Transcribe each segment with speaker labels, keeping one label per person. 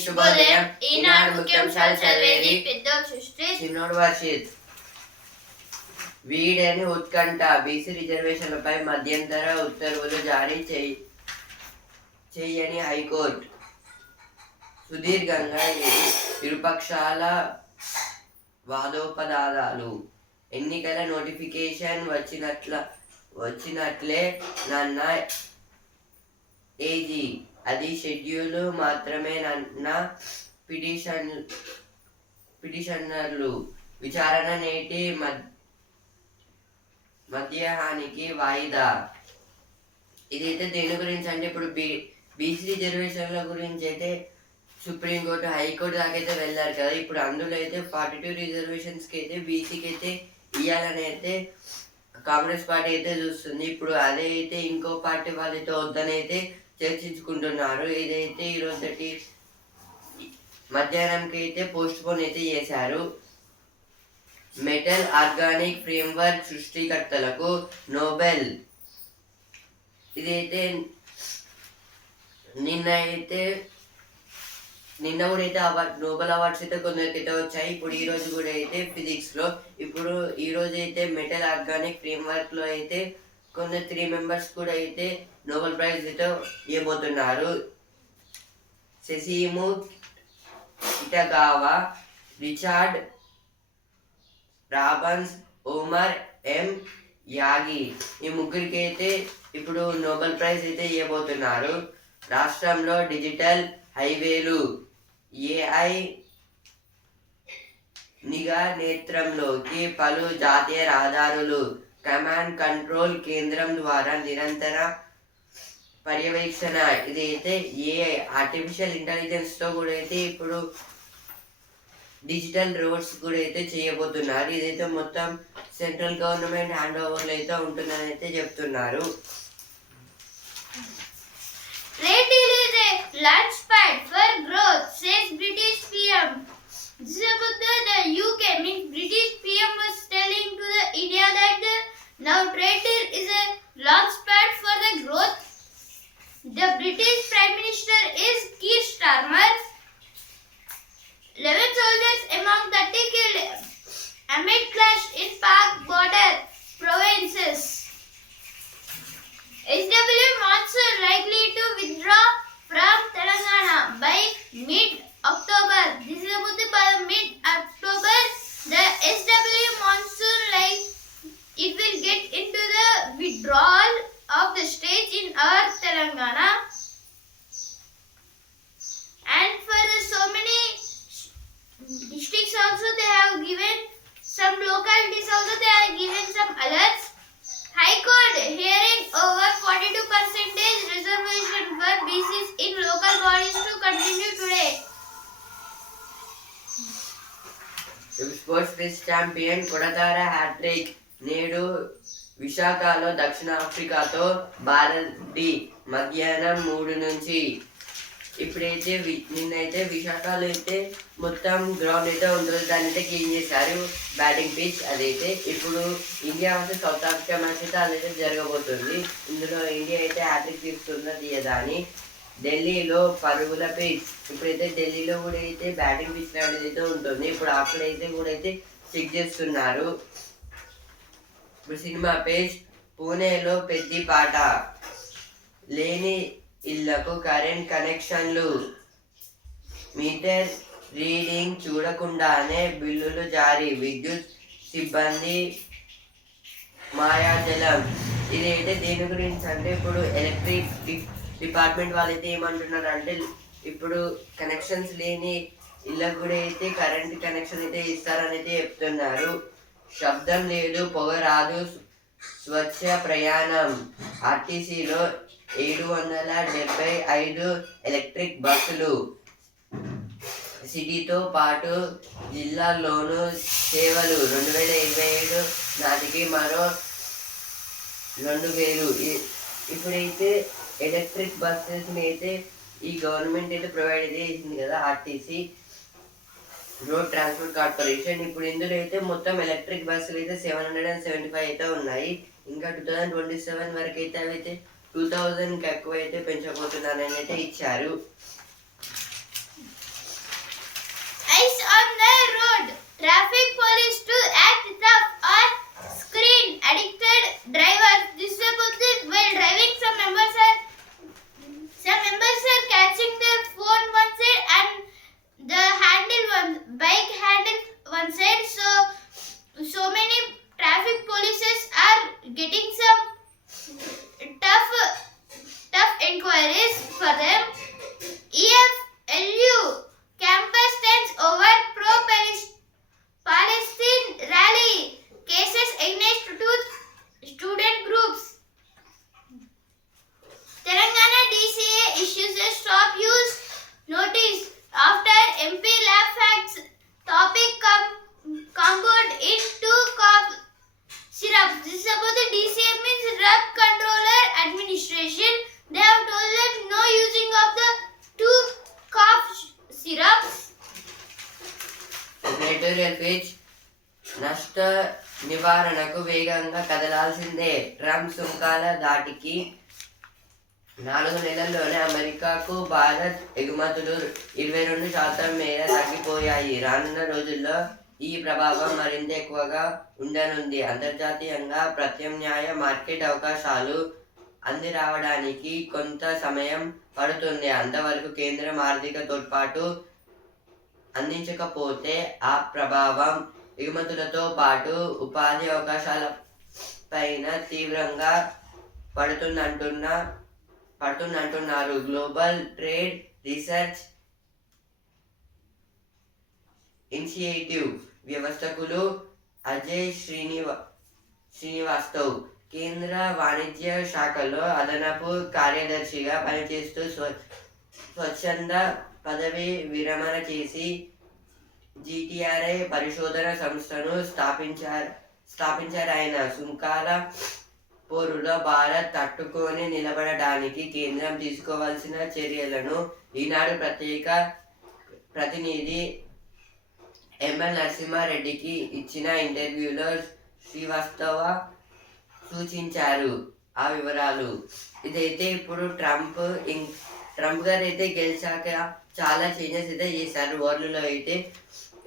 Speaker 1: శుభోదయం. ఈనాడు ముఖ్యాంశాలు చదివేది చిన్నోడు వర్షిత్. వీడని ఉత్కంఠ బీసీ రిజర్వేషన్లపై మధ్యంతర ఉత్తర్వులు జారీ చేయి చేయని హైకోర్టు. సుదీర్ఘంగా ఇరు- ఇరుపక్షాల వాదోపవాదాలు ఎన్నికల నోటిఫికేషన్ వచ్చినట్ల వచ్చినట్లే నన్న ఏజీ. అది షెడ్యూల్ మాత్రమే నన్న పిటిషన్ పిటిషనర్లు. విచారణ నేటి మధ్యాహానికి మధ్యాహ్నానికి వాయిదా. ఇదైతే దేని గురించి అంటే ఇప్పుడు బీ బీసీ రిజర్వేషన్ల గురించి అయితే సుప్రీంకోర్టు హైకోర్టు దాకా అయితే వెళ్ళారు కదా. ఇప్పుడు అందులో అయితే ఫార్టీ టూ రిజర్వేషన్స్కి అయితే బీసీకి అయితే ఇవ్వాలని అయితే కాంగ్రెస్ పార్టీ అయితే చూస్తుంది. ఇప్పుడు అదే అయితే ఇంకో పార్టీ వాళ్ళైతే వద్దని అయితే చర్చించుకుంటున్నారు. ఇదైతే ఈరోజు మధ్యాహ్నంకి అయితే పోస్ట్ పోన్ అయితే చేశారు. మెటల్ ఆర్గానిక్ ఫ్రేమ్వర్క్ సృష్టికర్తలకు నోబెల్. ఇదైతే నిన్న అయితే నిన్న కూడా అయితే అవార్డ్ నోబెల్ అవార్డ్స్ అయితే కొందరికైతే వచ్చాయి. ఇప్పుడు ఈ రోజు కూడా అయితే ఫిజిక్స్లో ఇప్పుడు ఈ రోజు అయితే మెటల్ ఆర్గానిక్ ఫ్రేమ్వర్క్లో అయితే కొందరు త్రీ మెంబర్స్ కూడా అయితే నోబెల్ ప్రైజ్ అయితే ఇవ్వబోతున్నారు. Susumu Kitagawa Richard Robson Omar M Yaghi ఈ ముగ్గురికి అయితే ఇప్పుడు నోబెల్ ప్రైజ్ అయితే ఇవ్వబోతున్నారు. రాష్ట్రంలో డిజిటల్ హైవేలు ఏఐ నిఘా నేత్రంలోకి పలు జాతీయ రహదారులు కమాండ్ కంట్రోల్ కేంద్రం ద్వారా నిరంతర పర్యవేక్షణ. ఇదైతే ఏ ఆర్టిఫిషియల్ ఇంటెలిజెన్స్తో కూడా అయితే ఇప్పుడు డిజిటల్ రోడ్స్ కూడా అయితే చేయబోతున్నారు. ఇదైతే మొత్తం సెంట్రల్ గవర్నమెంట్ హ్యాండ్ ఓవర్లో అయితే ఉంటుందని అయితే చెప్తున్నారు.
Speaker 2: Trade launchpad for growth, says British PM. This is about the, the UK means British PM was telling to the India that the, now trade is a launchpad for the growth. The British Prime Minister is Keir Starmer. 11 soldiers among 30 killed amid clash in Pak border provinces. SW monsoon likely to withdraw from Telangana by mid-October. This is about the mid-October. The SW
Speaker 1: test champion కొడతార hat trick నేడు విశాఖలో దక్షిణాఫ్రికాతో Bharat D మధ్యాహ్నం మూడు నుంచి. ఇప్పుడైతే వి- నిన్నైతే విశాఖలో అయితే మొత్తం గ్రౌండ్ అయితే ఉంటుంది. దాన్ని అయితే క్లీన్ చేశారు. బ్యాటింగ్ పిచ్ అదైతే ఇప్పుడు India versus South Africa match అయితే అదైతే జరగబోతుంది. ఇందులో ఇండియా అయితే హ్యాట్రిక్ తీస్తుందా తీయదా అని ఢిల్లీలో పరుగుల పిచ్. ఇప్పుడైతే ఢిల్లీలో కూడా అయితే బ్యాటింగ్ పిచ్ లాంటిది అయితే ఉంటుంది. ఇప్పుడు అక్కడైతే కూడా అయితే చెక్ చేస్తున్నారు ఇప్పుడు సినిమా పేజ్ పూణేలో పెద్ది పాట. లేని ఇళ్ళకు కరెంట్ కనెక్షన్లు. మీటర్ రీడింగ్ చూడకుండానే బిల్లులు జారీ. విద్యుత్ సిబ్బంది మాయాజలం. ఇదైతే దేని గురించి అంటే ఇప్పుడు ఎలక్ట్రిక్ డిపార్ట్మెంట్ వాళ్ళైతే ఏమంటున్నారు అంటే ఇప్పుడు కనెక్షన్స్ లేని ఇళ్ళకు కూడా అయితే కరెంట్ కనెక్షన్ అయితే ఇస్తారని అయితే చెప్తున్నారు. శబ్దం లేదు పొగ రాదు. స్వచ్ఛ ప్రయాణం. ఆర్టీసీలో ఏడు వందల డెబ్బై ఐదు ఎలక్ట్రిక్ బస్సులు సిటీతో పాటు జిల్లాల్లోనూ సేవలు రెండు వేల ఇరవై ఏడు నాటికి మరో రెండు వేలు. ఇప్పుడైతే ఎలక్ట్రిక్ బస్సెస్ని అయితే ఈ గవర్నమెంట్ అయితే ప్రొవైడ్ అయితే చేసింది కదా ఆర్టీసీ. Road transport corporation. ఇప్పుడు ఇందులో అయితే మొత్తం ఎలక్ట్రిక్ బస్సులు అయితే seven hundred and seventy five అయితే ఉన్నాయి. ఇంకా టూ థౌసండ్ ట్వంటీ సెవెన్ వరకు అయితే అవి అయితే టూ థౌజండ్కి ఎక్కువ అయితే పెంచబోతున్నారని అయితే ఇచ్చారు. Eyes on the road traffic police to
Speaker 2: act rough are screen addicted driver while driving some members are some members catching their one side and the handle one bike handle one side. So so many traffic polices are getting some tough tough inquiries for them. EFLU campus stands over pro Palestine rally. Cases against two student groups.
Speaker 1: కదలాల్సిందే సుంకాల ధాటికి నాలుగు నెలల్లోనే అమెరికాకు భారత్ ఎగుమతులు ఇరవై రెండు శాతం మేర తగ్గిపోయాయి. రానున్న రోజుల్లో ఈ ప్రభావం మరింత ఎక్కువగా ఉండనుంది. అంతర్జాతీయంగా ప్రత్యామ్నాయ మార్కెట్ అవకాశాలు అంది రావడానికి కొంత సమయం పడుతుంది. అంతవరకు కేంద్రం ఆర్థిక తోడ్పాటు అందించకపోతే ఆ ప్రభావం ఎగుమతులతో పాటు ఉపాధి అవకాశాల పైన తీవ్రంగా పడుతుందంటున్న పడుతుందంటున్నారు గ్లోబల్ ట్రేడ్ రీసెర్చ్ ఇనిషియేటివ్ వ్యవస్థకులు అజయ్ శ్రీనివా శ్రీనివాస్తవ్ కేంద్ర వాణిజ్య శాఖలో అదనపు కార్యదర్శిగా పనిచేస్తూ స్వ స్వచ్ఛంద పదవి విరమణ చేసి జిటిఆర్ఐ పరిశోధన సంస్థను స్థాపించారు. స్థాపించారు ఆయన. సుంకాల పోరులో భారత్ తట్టుకొని నిలబడడానికి కేంద్రం తీసుకోవాల్సిన చర్యలను ఈనాడు ప్రత్యేక ప్రతినిధి ఎంఎల్ నరసింహారెడ్డికి ఇచ్చిన ఇంటర్వ్యూలో శ్రీవాస్తవ సూచించారు. ఆ వివరాలు. ఇదైతే ఇప్పుడు ట్రంప్ ఇం- ట్రంప్ గారు అయితే గెలిచాక చాలా చేంజెస్ అయితే చేశారు. వరల్డ్లో అయితే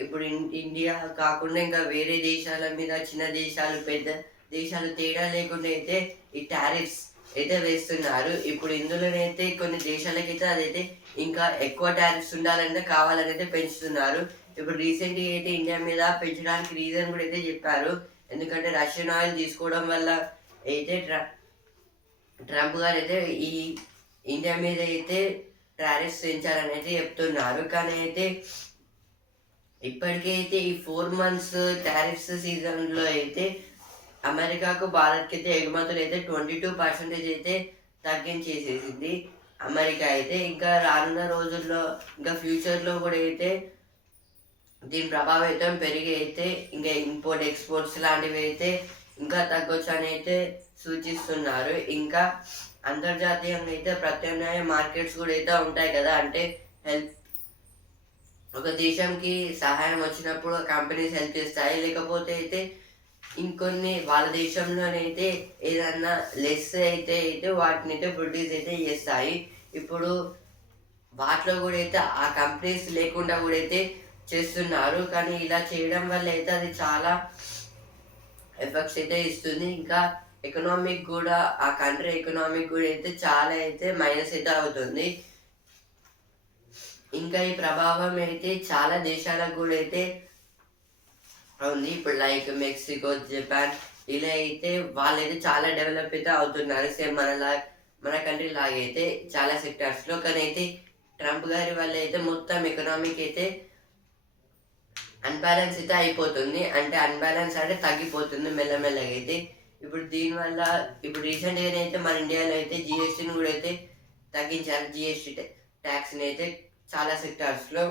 Speaker 1: ఇప్పుడు ఇండియా కాకుండా ఇంకా వేరే దేశాల మీద చిన్న దేశాలు పెద్ద దేశాలు తేడా లేకుండా అయితే ఈ టారిఫ్స్ అయితే వేస్తున్నారు. ఇప్పుడు ఇందులోనైతే కొన్ని దేశాలకైతే అదైతే ఇంకా ఎక్కువ టారిఫ్స్ ఉండాలంటే కావాలని అయితే పెంచుతున్నారు. ఇప్పుడు రీసెంట్గా అయితే ఇండియా మీద పెంచడానికి రీజన్ కూడా అయితే చెప్పారు. ఎందుకంటే రష్యన్ ఆయిల్ తీసుకోవడం వల్ల అయితే ట్ర- ట్రంప్ గారు అయితే ఈ ఇండియా మీద అయితే టారిఫ్స్ పెంచాలని అయితే చెప్తున్నారు. కానీ అయితే ఇప్పటికైతే ఈ ఫోర్ మంత్స్ టారిఫ్స్ సీజన్లో అయితే అమెరికాకు భారత్కి అయితే ఎగుమతులు అయితే ట్వంటీ టూ పర్సెంటేజ్ అయితే తగ్గించేసేసింది అమెరికా అయితే. ఇంకా రానున్న రోజుల్లో ఇంకా ఫ్యూచర్లో కూడా అయితే దీని ప్రభావితం పెరిగి అయితే ఇంకా ఇంపోర్ట్ ఎక్స్పోర్ట్స్ లాంటివి అయితే ఇంకా తగ్గొచ్చు అని అయితే సూచిస్తున్నారు. ఇంకా అంతర్జాతీయంగా అయితే ప్రత్యామ్నాయ మార్కెట్స్ కూడా అయితే ఉంటాయి కదా. అంటే హెల్త్ ఒక దేశంకి సహాయం వచ్చినప్పుడు కంపెనీస్ హెల్ప్ చేస్తాయి. లేకపోతే అయితే ఇంకొన్ని వాళ్ళ దేశంలోనైతే ఏదన్నా లెస్ అయితే అయితే వాటిని అయితే ప్రొడ్యూస్ అయితే చేస్తాయి. ఇప్పుడు వాటిలో కూడా అయితే ఆ కంపెనీస్ లేకుండా కూడా అయితే చేస్తున్నారు. కానీ ఇలా చేయడం వల్ల అయితే అది చాలా ఎఫెక్ట్స్ అయితే ఇస్తుంది. ఇంకా ఎకనామిక్ కూడా ఆ కంట్రీ ఎకనామిక్ కూడా అయితే చాలా అయితే మైనస్ అయితే అవుతుంది. ఇంకా ఈ ప్రభావం అయితే చాలా దేశాలకు కూడా అయితే ఉంది. ఇప్పుడు లైక్ మెక్సికో జపాన్ ఇలా అయితే వాళ్ళైతే చాలా డెవలప్ అయితే అవుతున్నారు. సేమ్ మనలా మన కంట్రీ లాగైతే చాలా సెక్టార్స్లో కానీ అయితే ట్రంప్ గారి వల్ల అయితే మొత్తం ఎకనామిక్ అయితే అన్బ్యాలెన్స్ అయితే అయిపోతుంది. అంటే అన్బ్యాలెన్స్ అంటే తగ్గిపోతుంది మెల్లమెల్లగా అయితే. ఇప్పుడు దీనివల్ల ఇప్పుడు రీసెంట్గా అయితే మన ఇండియాలో అయితే జిఎస్టీని కూడా అయితే తగ్గించారు. జిఎస్టీ ట్యాక్స్ని అయితే చాలా సెక్టార్స్లో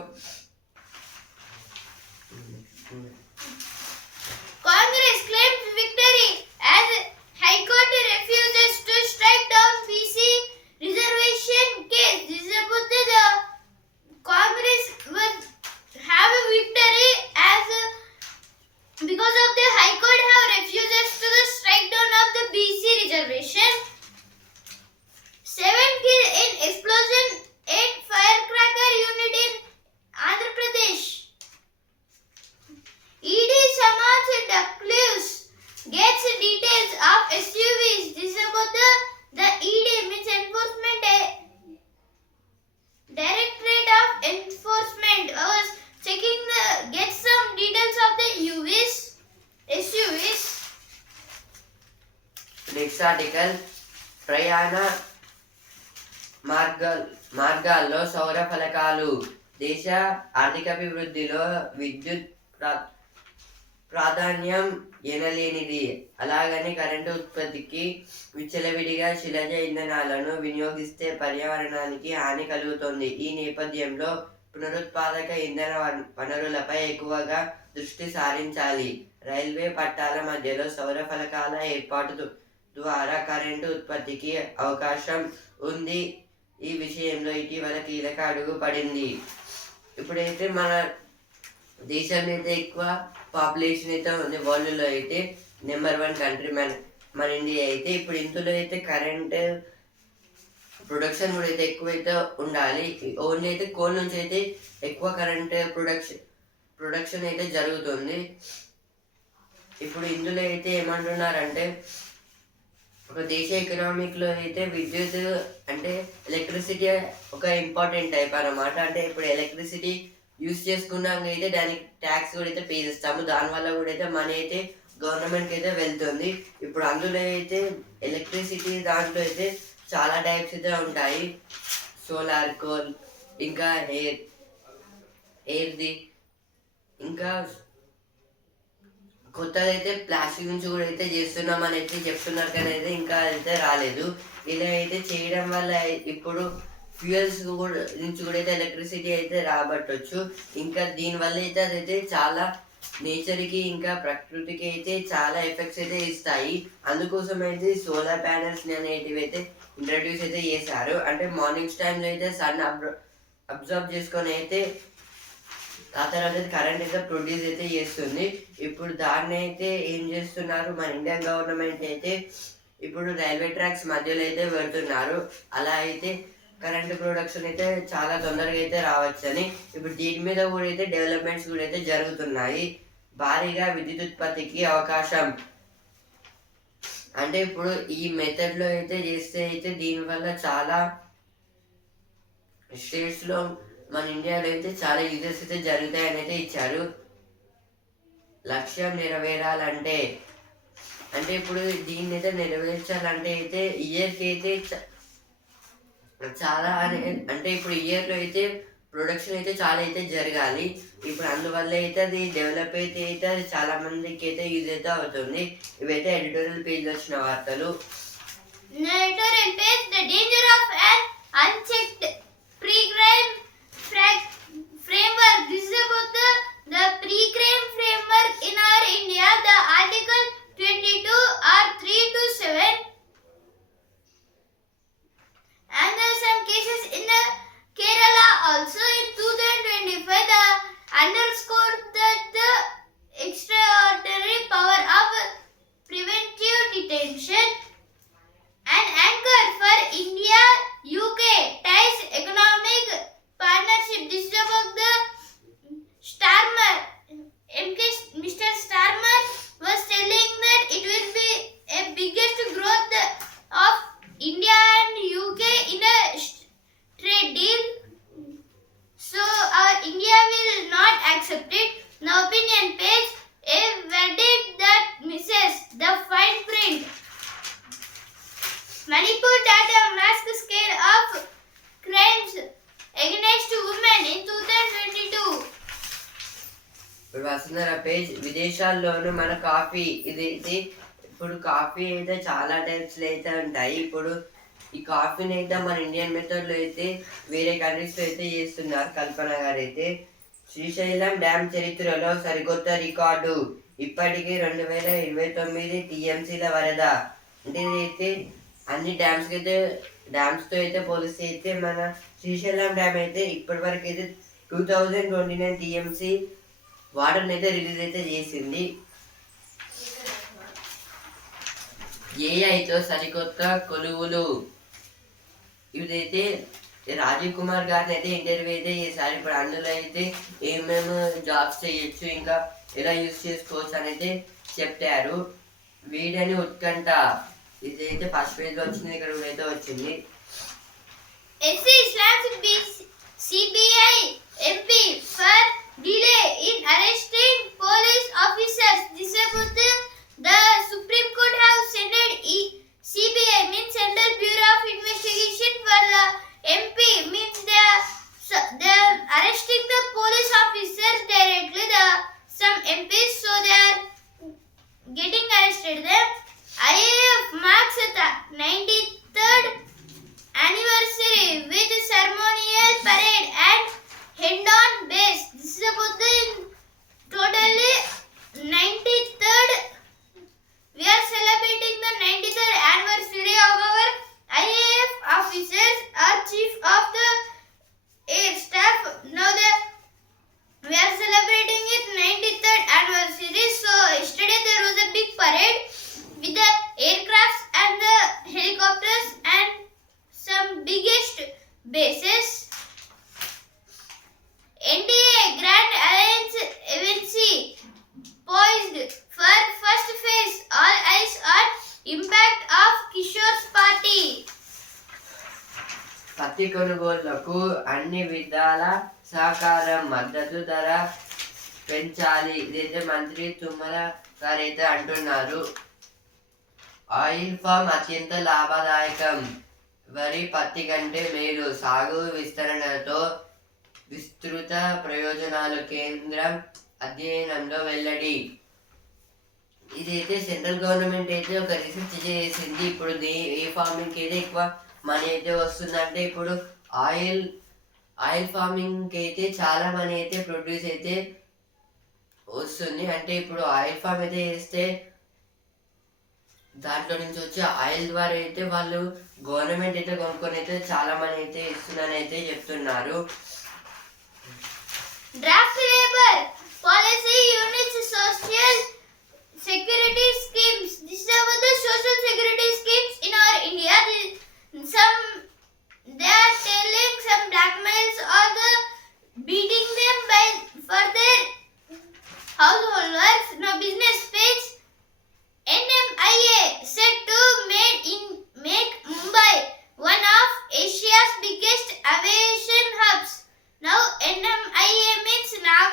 Speaker 2: Congress claims victory as High Court refuses to strike down PC reservation case. This is about the the Congress will have a victory as uh, because of the High Court have refuses to the strike down of the BC reservation. Seven killed in
Speaker 1: ఆర్థికాభివృద్ధిలో విద్యుత్ ప్రా- ప్రాధాన్యం ఎనలేనిది. అలాగని current ఉత్పత్తికి విచ్చలవిడిగా శిలజ ఇంధనాలను వినియోగిస్తే పర్యావరణానికి హాని కలుగుతుంది. ఈ నేపథ్యంలో పునరుత్పాదక ఇంధన వనరులపై ఎక్కువగా దృష్టి సారించాలి. రైల్వే పట్టాల మధ్యలో సౌర ఫలకాల ఏర్పాటు ద్వారా కరెంటు ఉత్పత్తికి అవకాశం ఉంది. ఈ విషయంలో ఇటీవల కీలక అడుగు పడింది. ఇప్పుడైతే మన దేశాన్ని అయితే ఎక్కువ పాపులేషన్ అయితే ఉంది వరల్డ్లో అయితే నెంబర్ వన్ కంట్రీ మన మన ఇండియా అయితే. ఇప్పుడు ఇందులో అయితే కరెంట్ ప్రొడక్షన్ కూడా అయితే ఎక్కువైతే ఉండాలి. ఓన్లీ అయితే కోల్ నుంచి అయితే ఎక్కువ కరెంట్ ప్రొడక్షన్ ప్రొడక్షన్ అయితే జరుగుతుంది. ఇప్పుడు ఇందులో అయితే ఏమంటున్నారంటే ఒక దేశ ఎకనామిక్లో అయితే విద్యుత్ అంటే ఎలక్ట్రిసిటీ ఒక ఇంపార్టెంట్ టైప్ అన్నమాట. అంటే ఇప్పుడు ఎలక్ట్రిసిటీ యూస్ చేసుకున్నాక అయితే దానికి ట్యాక్స్ కూడా అయితే పే చేస్తాము. దానివల్ల కూడా అయితే మనీ అయితే గవర్నమెంట్కి అయితే వెళ్తుంది. ఇప్పుడు అందులో అయితే ఎలక్ట్రిసిటీ దాంట్లో అయితే చాలా టైప్స్ అయితే ఉంటాయి. సోలార్ కోల్ ఇంకా ఎయిర్ ఎయిర్ది ఇంకా కొత్తది అయితే ప్లాస్టిక్ నుంచి కూడా అయితే చేస్తున్నాం అని అయితే చెప్తున్నారు కానీ అయితే ఇంకా అయితే రాలేదు. ఇలా అయితే చేయడం వల్ల ఇప్పుడు ఫ్యూయల్స్ కూడా నుంచి కూడా అయితే ఎలక్ట్రిసిటీ అయితే రాబట్టవచ్చు ఇంకా దీనివల్ల అయితే అదైతే చాలా నేచర్కి ఇంకా ప్రకృతికి అయితే చాలా ఎఫెక్ట్స్ అయితే ఇస్తాయి. అందుకోసం అయితే సోలార్ ప్యానల్స్ అనేటివి అయితే ఇంట్రడ్యూస్ అయితే చేశారు. అంటే మార్నింగ్స్ టైంలో అయితే సన్ అబ్జర్వ్ చేసుకొని అయితే ఆ తర్వాత కరెంట్ అయితే ప్రొడ్యూస్ అయితే చేస్తుంది. ఇప్పుడు దాన్ని అయితే ఏం చేస్తున్నారు? మన ఇండియన్ గవర్నమెంట్ అయితే ఇప్పుడు రైల్వే ట్రాక్స్ మధ్యలో అయితే పెడుతున్నారు. అలా అయితే కరెంట్ ప్రొడక్షన్ అయితే చాలా తొందరగా అయితే రావచ్చని. ఇప్పుడు దీని మీద కూడా అయితే డెవలప్మెంట్స్ కూడా అయితే జరుగుతున్నాయి. భారీగా విద్యుత్ ఉత్పత్తికి అవకాశం. అంటే ఇప్పుడు ఈ మెథడ్లో అయితే చేస్తే అయితే దీనివల్ల చాలా స్టేట్స్లో మన ఇండియాలో అయితే చాలా యూజెస్ అయితే జరుగుతాయని అయితే ఇచ్చారు. లక్ష్యం నెరవేరాలంటే అంటే ఇప్పుడు దీన్ని అయితే నెరవేర్చాలంటే అయితే ఇయర్కి అయితే చాలా అంటే ఇప్పుడు ఇయర్లో అయితే ప్రొడక్షన్ అయితే చాలా అయితే జరగాలి. ఇప్పుడు అందువల్ల అయితే అది డెవలప్ అయితే అయితే అది చాలా మందికి అయితే యూజ్ అయితే అవుతుంది. ఇవైతే ఎడిటోరియల్ పేజ్ వచ్చిన వార్తలు.
Speaker 2: Editorial page the danger of an unchecked pre-crime framework. This is about the, the pre-crime framework in our India. The article 22 or 3 to 7. And there are some cases in the Kerala also in 2025. Vasundhara page
Speaker 1: విదేశాల్లోనూ మన coffee ఇది ఇప్పుడు coffee అయితే చాలా టైప్స్లో అయితే ఉంటాయి. ఇప్పుడు ఈ కాఫీని అయితే మన ఇండియన్ మెథడ్లో అయితే వేరే కంట్రీస్లో అయితే చేస్తున్నారు. కల్పన గారు అయితే శ్రీశైలం డ్యామ్ చరిత్రలో సరికొత్త రికార్డు. ఇప్పటికీ రెండు వేల ఇరవై తొమ్మిది టీఎంసీల వరద. అంటే ఇదైతే అన్ని డ్యామ్స్కి అయితే డ్యామ్స్తో అయితే పోలిస్తే అయితే మన శ్రీశైలం డ్యామ్ అయితే ఇప్పటి వరకు అయితే two thousand twenty nine TMC వాటర్ని అయితే రిలీజ్ అయితే చేసింది. ఏఐతో సరికొత్త కొలువులు. ఇదైతే రాజీవ్ కుమార్ గారిని అయితే ఇంటర్వ్యూ అయితే చేశారు. ఇప్పుడు అందులో అయితే ఏమేమి జాబ్స్ చేయొచ్చు ఇంకా ఎలా యూజ్ చేసుకోవచ్చు అని అయితే చెప్పారు. వీడని ఉత్కంఠ. ఇదైతే ఫస్ట్ పేజ్లో వచ్చింది ఇక్కడ అయితే వచ్చింది.
Speaker 2: SC slams CBI MP for delay in arresting police officers. About the, Supreme Court have sent e- CBI means Central Bureau of Investigation for the MP means they are, so they are arresting the police officers directly. The some MPs so they are getting arrested. The IAF marks పత్తి
Speaker 1: కొనుగోళ్ళకు అన్ని విధాల సహకారం మద్దతు ధర పెంచాలి. ఇదైతే మంత్రి తుమ్మల గారైతే అంటున్నారు. ఆయిల్ ఫామ్ అత్యంత లాభదాయకం. వరి పత్తి కంటే మేలు. సాగు విస్తరణతో విస్తృత ప్రయోజనాలు కేంద్రం అధ్యయనంలో వెల్లడి. ఇదైతే సెంట్రల్ గవర్నమెంట్ అయితే ఒక రీసెర్చ్ చేసింది. ఇప్పుడు ఏ ఫార్మింగ్కి అయితే ఎక్కువ మనీ అయితే వస్తుందంటే ఇప్పుడు ఆయిల్ ఆయిల్ ఫార్మింగ్కి అయితే చాలా మనీ అయితే ప్రొడ్యూస్ అయితే వస్తుంది. అంటే ఇప్పుడు ఆయిల్ ఫామ్ అయితే చేస్తే దాంట్లో నుంచి వచ్చే ఆయిల్ ద్వారా అయితే వాళ్ళు గవర్నమెంట్ అయితే కొనుక్కొని అయితే చాలా మనీ అయితే ఇస్తుందని అయితే చెప్తున్నారు.
Speaker 2: Draft labour policy units social security schemes this are the social security schemes in our India Some they are telling some blackmails or the beating them by for their householders. Now business page. NMIA set to made in make Mumbai one of Asia's biggest aviation hubs. Now NMIA means Navi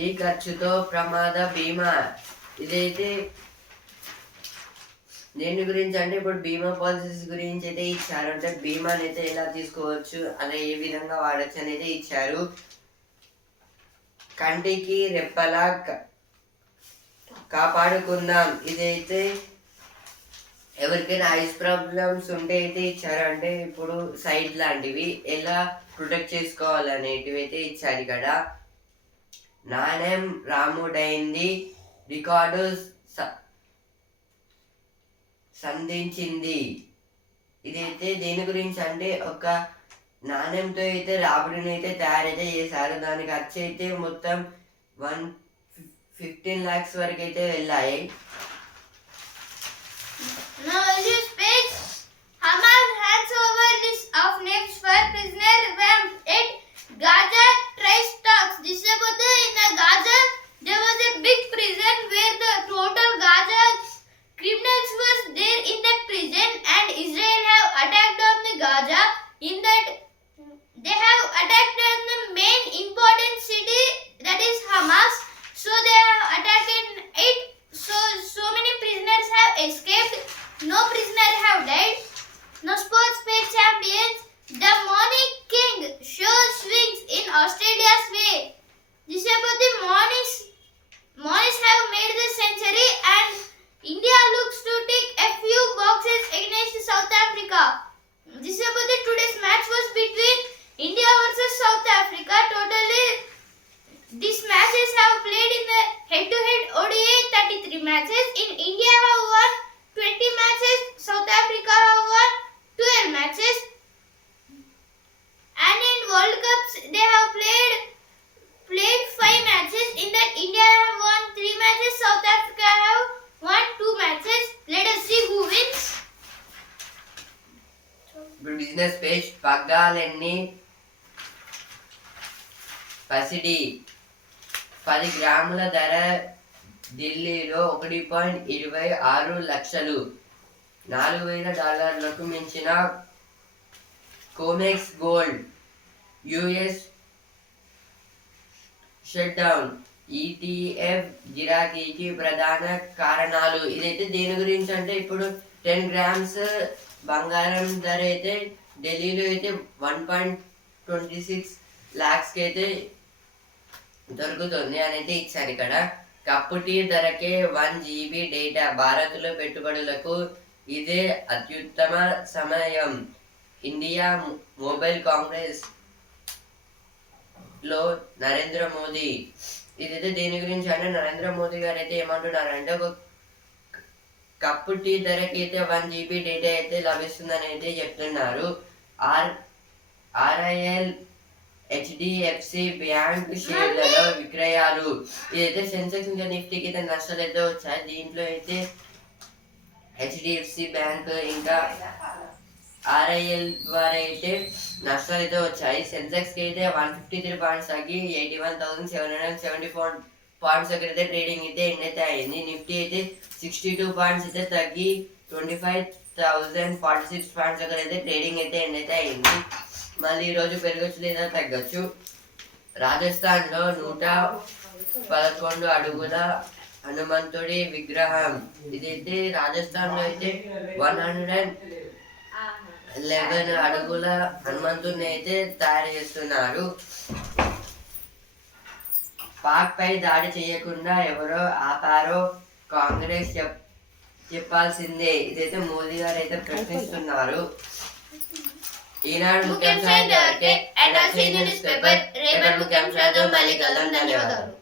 Speaker 1: ఈ ఖర్చుతో ప్రమాద బీమా ఇదైతే దేని గురించి అంటే ఇప్పుడు బీమా పాలసీస్ గురించి అయితే ఇచ్చారు. అంటే బీమాని అయితే ఎలా తీసుకోవచ్చు? అలా ఏ విధంగా వాడచ్చు అనేది ఇచ్చారు. కంటికి రెప్పలా కాపాడుకుందాం. ఇదైతే ఎవరికైనా ఐస్ ప్రాబ్లమ్స్ ఉంటే అయితే ఇచ్చారు. అంటే ఇప్పుడు సైట్ లాంటివి ఎలా ప్రొటెక్ట్ చేసుకోవాలనేటివి అయితే ఇచ్చారు ఇక్కడ. నాణ్యం రాముడైంది? రికార్డు స- సంధించింది. ఇదైతే దేని గురించి అంటే ఒక నాణ్యంతో అయితే రాబడిని అయితే తయారైతే చేశారు దానికి ఖర్చు అయితే మొత్తం వన్ ఫిఫ్టీన్ ల్యాక్స్ వరకు అయితే వెళ్ళాయి.
Speaker 2: Now this page Hamas hands over list of names for Gaza trace talks. This is about the in the Gaza there was a big prison where the total Gaza criminals was there in that prison and Israel have attacked on the Gaza in that they have attacked on the main important city that is Hamas. So they have attacked it. So so many prisoners have escaped. No prisoner have died. No sports page champions. The Australia's way. This is about the Mornings. Mornings have made the century and India looks to tick a few boxes against South Africa. This is about the today's match was between India versus South Africa. Totally, these matches have played in the head-to-head ODI 33 matches. In India have won 20 matches. South Africa have won 12 matches. And World Cups they have played played five matches. In that India have won three matches. South Africa have won two matches. Let us see who wins.
Speaker 1: ఇప్పుడు business page పగ్గాలన్నీ పసిడి పది గ్రాముల ధర ఢిల్లీలో ఒకటి point ఇరవై ఆరు లక్షలు నాలుగు వేల డాలర్లకు మించిన COMEX gold US shutdown ETF గిరాకీకి ప్రధాన కారణాలు. ఇదైతే దేని గురించి అంటే ఇప్పుడు టెన్ గ్రామ్స్ బంగారం ధర అయితే ఢిల్లీలో అయితే వన్ పాయింట్ ట్వంటీ సిక్స్ ల్యాక్స్కి అయితే దొరుకుతుంది అని అయితే ఇచ్చారు ఇక్కడ. కప్పుటి ధరకే వన్ జీబీ డేటా భారత్లో పెట్టుబడులకు ఇదే అత్యుత్తమ సమయం. ఇండియా మొబైల్ కాంగ్రెస్ లో నరేంద్ర మోదీ. ఇదైతే దీని గురించి అంటే నరేంద్ర మోదీ గారు అయితే ఏమంటున్నారంటే ఒక కప్పు టీ ధరకి అయితే వన్ జీబీ డేటా అయితే లభిస్తుందని అయితే చెప్తున్నారు. ఆర్ ఆర్ఐఎల్ హెచ్డిఎఫ్సి బ్యాంక్ షేర్లలో విక్రయాలు. ఇదైతే సెన్సెక్స్ ఇంకా నిఫ్టీకి అయితే నష్టాలు అయితే వచ్చాయి. దీంట్లో అయితే హెచ్డిఎఫ్సి బ్యాంక్ ఇంకా ఆర్ఐఎల్ ద్వారా అయితే నష్టాలు అయితే వచ్చాయి. సెన్సెక్స్కి అయితే వన్ ఫిఫ్టీ త్రీ పాయింట్స్ తగ్గి eighty one thousand seven hundred seventy four points దగ్గర అయితే ట్రేడింగ్ అయితే ఎండ్ అయితే అయింది. నిఫ్టీ అయితే సిక్స్టీ టూ పాయింట్స్ అయితే తగ్గి twenty five thousand forty six points దగ్గర అయితే ట్రేడింగ్ అయితే ఎండ్ అయితే అయింది. మళ్ళీ ఈరోజు పెరగచ్చు లేదా తగ్గచ్చు. రాజస్థాన్లో నూట పదకొండు అడుగుల హనుమంతుడి విగ్రహం. ఇదైతే రాజస్థాన్లో అయితే వన్ హండ్రెడ్ అండ్ లెవెన్ అడుగుల హనుమంతుడిని అయితే తయారు చేస్తున్నారు. పాక్ పై దాడి చేయకుండా ఎవరో ఆపారో కాంగ్రెస్ చెప్ చెప్పాల్సిందే. ఇదైతే మోదీ గారు అయితే ప్రశ్నిస్తున్నారు. ఈనాడు ముఖ్యాంశాలు
Speaker 2: రేపటి ముఖ్యాంశాలతో మళ్ళీ కలుద్దాం. ధన్యవాదాలు.